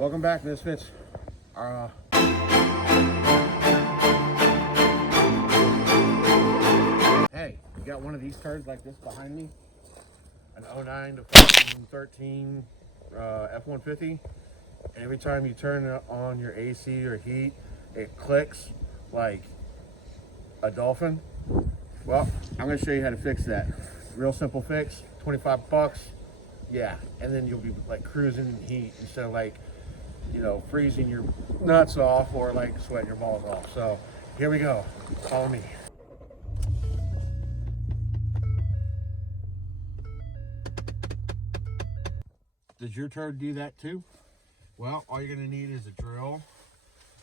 Welcome back, misfits. Hey, you got one of these cars like this behind me? An 09 to 13 F-150. And every time you turn on your AC or heat, it clicks like a dolphin. Well, I'm gonna show you how to fix that. Real simple fix, 25 bucks. Yeah, and then you'll be like cruising in heat instead of like, you know, freezing your nuts off or like sweating your balls off. So here we go, follow me. Does your turd do that too? Well, all you're gonna need is a drill,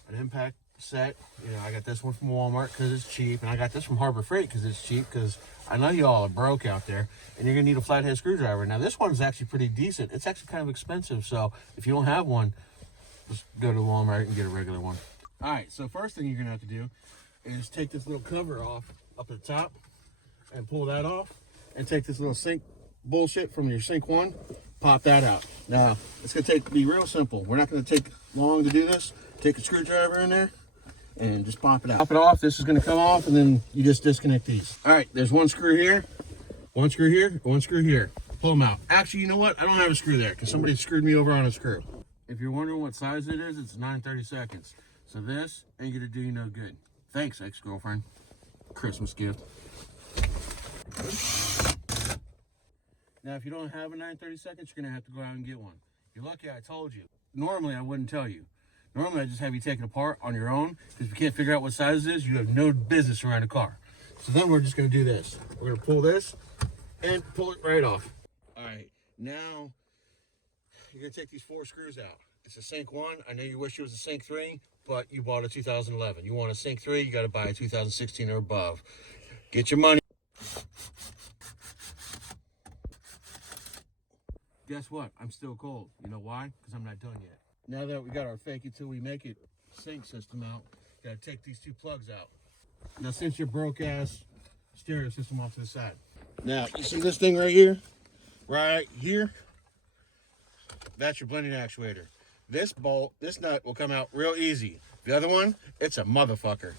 an impact set. You know, I got this one from Walmart because it's cheap, and I got this from Harbor Freight because it's cheap, because I know y'all are broke out there, and you're gonna need a flathead screwdriver. Now this one's actually pretty decent. It's actually kind of expensive, so if you don't have one, just go to Walmart and get a regular one. All right, so first thing you're gonna have to do is take this little cover off up at the top and pull that off, and take this little sink bullshit from your sink one, pop that out. Now it's gonna be real simple. We're not gonna take long to do this. Take a screwdriver in there and just pop it out. Pop it off. This is gonna come off, and then you just disconnect these. All right, there's one screw here, one screw here, one screw here. Pull them out. Actually, you know what? I don't have a screw there because somebody screwed me over on a screw. If you're wondering what size it is, it's 9/32. So this ain't gonna do you no good. Thanks, ex-girlfriend. Christmas gift. Now, if you don't have a 9/32, you're gonna have to go out and get one. You're lucky I told you. Normally, I wouldn't tell you. Normally, I just have you take it apart on your own, because if you can't figure out what size it is, you have no business around a car. So then we're just gonna do this. We're gonna pull this and pull it right off. All right, now you're gonna take these 4 screws out. It's a Sync 1. I know you wish it was a Sync 3, but you bought a 2011. You want a Sync 3, you gotta buy a 2016 or above. Get your money. Guess what? I'm still cold. You know why? Because I'm not done yet. Now that we got our fake it till we make it sync system out, gotta take these 2 plugs out. Now, since your broke ass stereo system off to the side. Now, you see this thing right here? Right here? That's your blending actuator. This bolt, this nut will come out real easy. The other one, it's a motherfucker.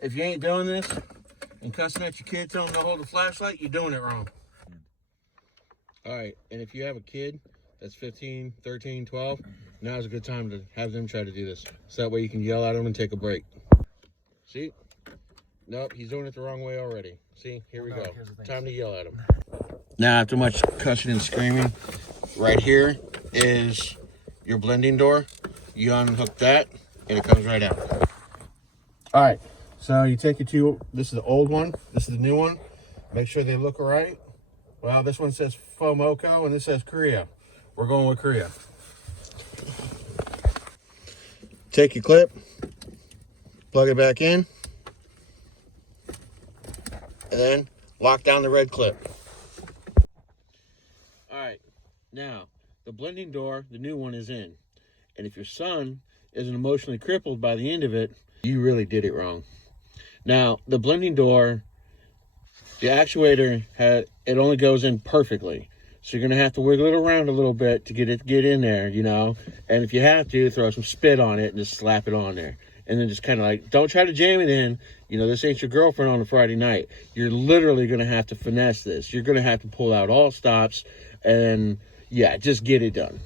If you ain't doing this and cussing at your kid telling them to hold the flashlight, you're doing it wrong. All right, and if you have a kid that's 15, 13, 12, now's a good time to have them try to do this. So that way you can yell at them and take a break. See? Nope, he's doing it the wrong way already. See, here we go. Time to yell at him. Now, after much cussing and screaming, right here is your blending door. You unhook that, and it comes right out. All right, so you take your 2, this is the old one, this is the new one. Make sure they look all right. Well, this one says Fomoco, and this says Korea. We're going with Korea. Take your clip, plug it back in, and then lock down the red clip. All right, now the blending door, the new one, is in. And if your son isn't emotionally crippled by the end of it, you really did it wrong. Now, the blending door, the actuator, it only goes in perfectly. So you're going to have to wiggle it around a little bit to get it to get in there, you know. And if you have to, throw some spit on it and just slap it on there. And then just kind of like, don't try to jam it in. You know, this ain't your girlfriend on a Friday night. You're literally going to have to finesse this. You're going to have to pull out all stops and, yeah, just get it done.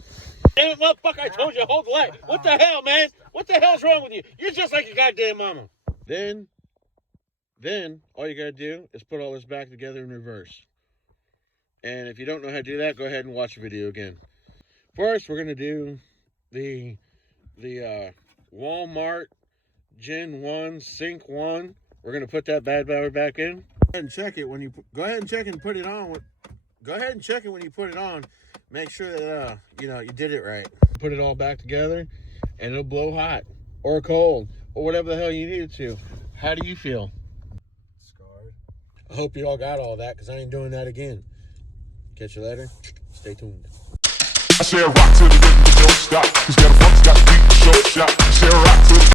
Damn it, motherfucker, I told you to hold the light. What the hell, man? What the hell's wrong with you? You're just like your goddamn mama. Then all you got to do is put all this back together in reverse. And if you don't know how to do that, go ahead and watch the video again. First, we're going to do the Walmart Gen 1 Sync 1. We're going to put that bad boy back in. Go ahead and check it when you go ahead and check and put it on. Go ahead and check it when you put it on. Make sure that you know, you did it right. Put it all back together, and it'll blow hot or cold or whatever the hell you need it to. How do you feel? Scarred. I hope you all got all that, because I ain't doing that again. Catch you later. Stay tuned. I say rock to the rhythm, but don't stop. 'Cause got a funk's got to beat the short shot. I say rock to the